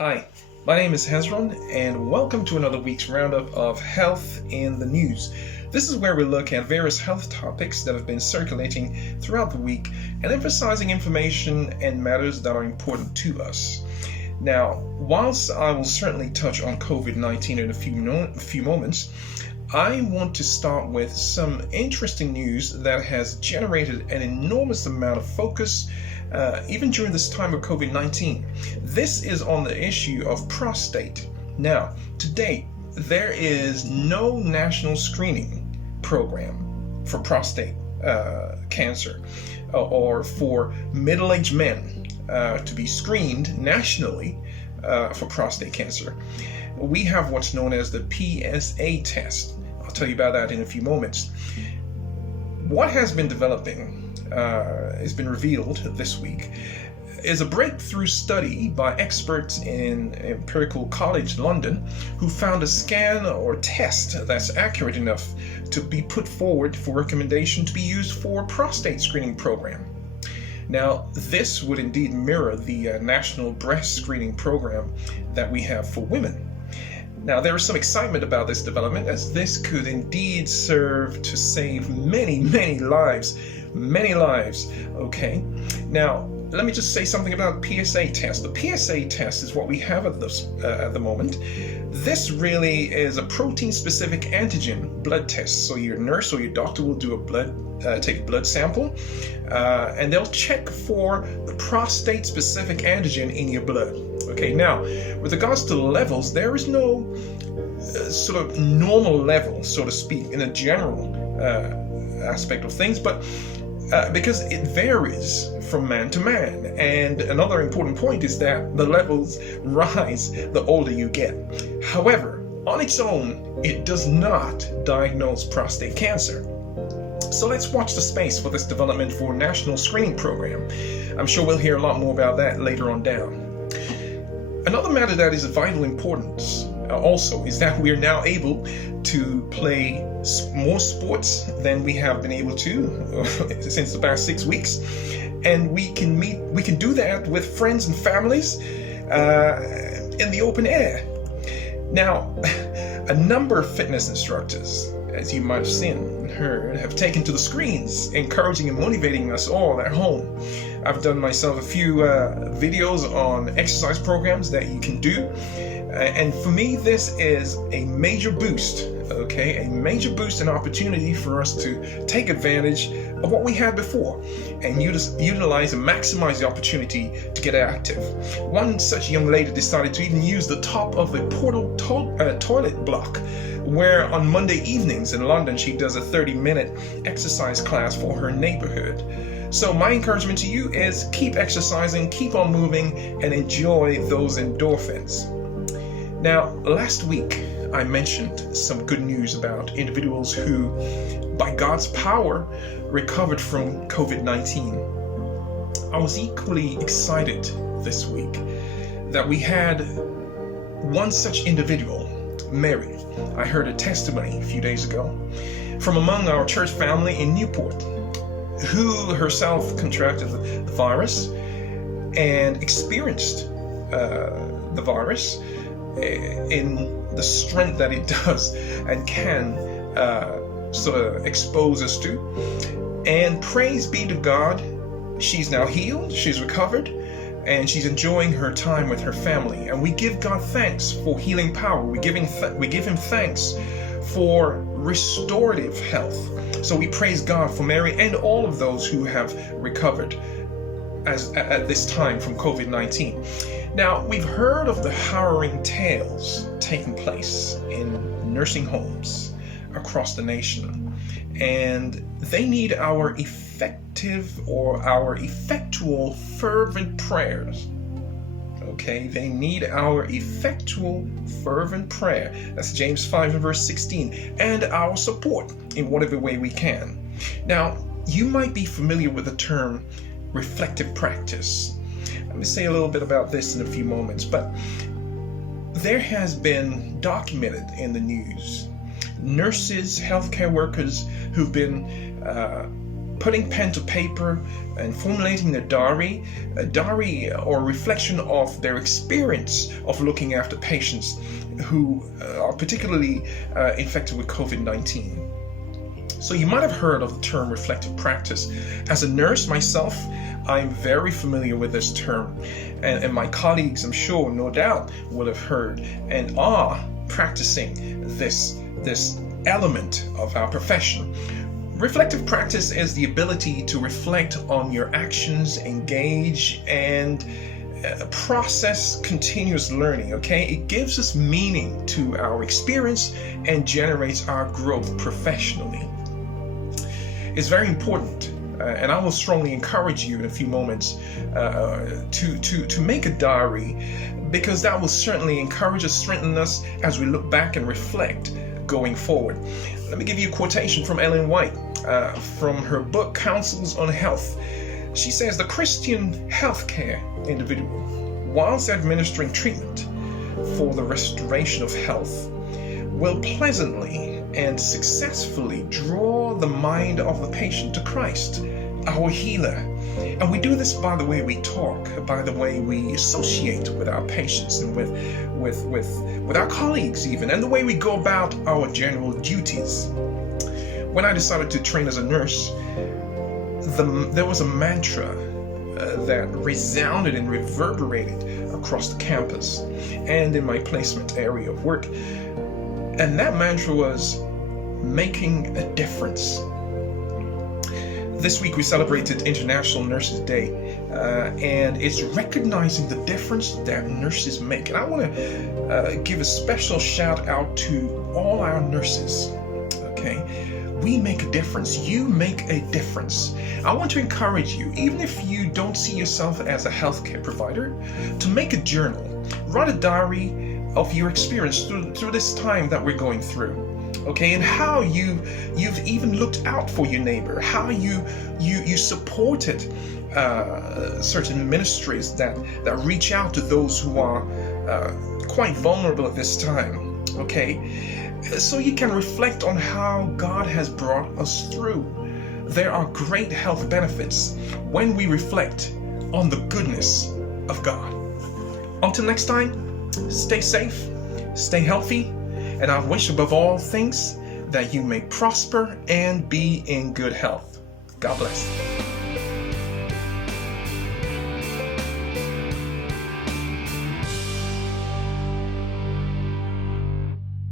Hi, my name is Hezron, and welcome to another week's roundup of Health in the News. This is where we look at various health topics that have been circulating throughout the week and emphasizing information and matters that are important to us. Now, whilst I will certainly touch on COVID-19 in a few moments, I want to start with some interesting news that has generated an enormous amount of focus even during this time of COVID-19. This is on the issue of prostate. Now, to date, there is no national screening program for prostate cancer or for middle-aged men to be screened nationally for prostate cancer. We have what's known as the PSA test. I'll tell you about that in a few moments. What has been developing has been revealed this week is a breakthrough study by experts in Imperial College London who found a scan or test that's accurate enough to be put forward for recommendation to be used for prostate screening program. Now, this would indeed mirror the national breast screening program that we have for women. Now, there is some excitement about this development, as this could indeed serve to save many lives, okay? Now, let me just say something about the PSA test. The PSA test is what we have at the moment. This really is a protein-specific antigen blood test. So your nurse or your doctor will do take a blood sample, and they'll check for the prostate-specific antigen in your blood. Okay, now, with regards to the levels, there is no sort of normal level, so to speak, in a general aspect of things, but because it varies from man to man. And another important point is that the levels rise the older you get. However, on its own, it does not diagnose prostate cancer. So let's watch the space for this development for national screening program. I'm sure we'll hear a lot more about that later on down. Another matter that is of vital importance also is that we are now able to play more sports than we have been able to since the past 6 weeks, and we can do that with friends and families in the open air. Now, a number of fitness instructors, as you might have seen and heard, have taken to the screens, encouraging and motivating us all at home. I've done myself a few videos on exercise programs that you can do, and for me this is a major boost, okay? A major boost and opportunity for us to take advantage of what we had before and utilize and maximize the opportunity to get active. One such young lady decided to even use the top of a portable toilet block, where on Monday evenings in London she does a 30-minute exercise class for her neighborhood. So my encouragement to you is keep exercising, keep on moving, and enjoy those endorphins. Now, last week I mentioned some good news about individuals who, by God's power, recovered from COVID-19. I was equally excited this week that we had one such individual, Mary. I heard a testimony a few days ago from among our church family in Newport, who herself contracted the virus and experienced the virus in the strength that it does and can sort of expose us to. And praise be to God, she's now healed, she's recovered, and she's enjoying her time with her family. And we give God thanks for healing power. We give him thanks for restorative health. So we praise God for Mary and all of those who have recovered at this time from COVID-19. Now, we've heard of the harrowing tales taking place in nursing homes across the nation, and they need our effectual fervent prayers. Okay, they need our effectual fervent prayer. That's James 5 and verse 16, and our support in whatever way we can. Now, you might be familiar with the term reflective practice. Let me say a little bit about this in a few moments, but there has been documented in the news nurses, healthcare workers who've been putting pen to paper and formulating a diary or reflection of their experience of looking after patients who are particularly infected with COVID-19. So you might have heard of the term reflective practice. As a nurse myself, I'm very familiar with this term, and my colleagues, I'm sure, no doubt, will have heard and are practicing this element of our profession. Reflective practice is the ability to reflect on your actions, engage, and process continuous learning, okay? It gives us meaning to our experience and generates our growth professionally. It's very important, and I will strongly encourage you in a few moments to make a diary, because that will certainly encourage us, strengthen us as we look back and reflect going forward. Let me give you a quotation from Ellen White from her book Counsels on Health. She says, "The Christian healthcare individual, whilst administering treatment for the restoration of health, will pleasantly and successfully draw the mind of the patient to Christ, our healer." And we do this by the way we talk, by the way we associate with our patients and with our colleagues even, and the way we go about our general duties. When I decided to train as a nurse, there was a mantra that resounded and reverberated across the campus and in my placement area of work. And that mantra was making a difference. This week we celebrated International Nurses Day, and it's recognizing the difference that nurses make. And I want to give a special shout out to all our nurses, okay? We make a difference. You make a difference. I want to encourage you, even if you don't see yourself as a healthcare provider, to make a journal. Write a diary of your experience through this time that we're going through, okay, and how you've even looked out for your neighbor, how you supported certain ministries that reach out to those who are quite vulnerable at this time, okay, so you can reflect on how God has brought us through. There are great health benefits when we reflect on the goodness of God. Until next time, stay safe, stay healthy, and I wish above all things that you may prosper and be in good health. God bless.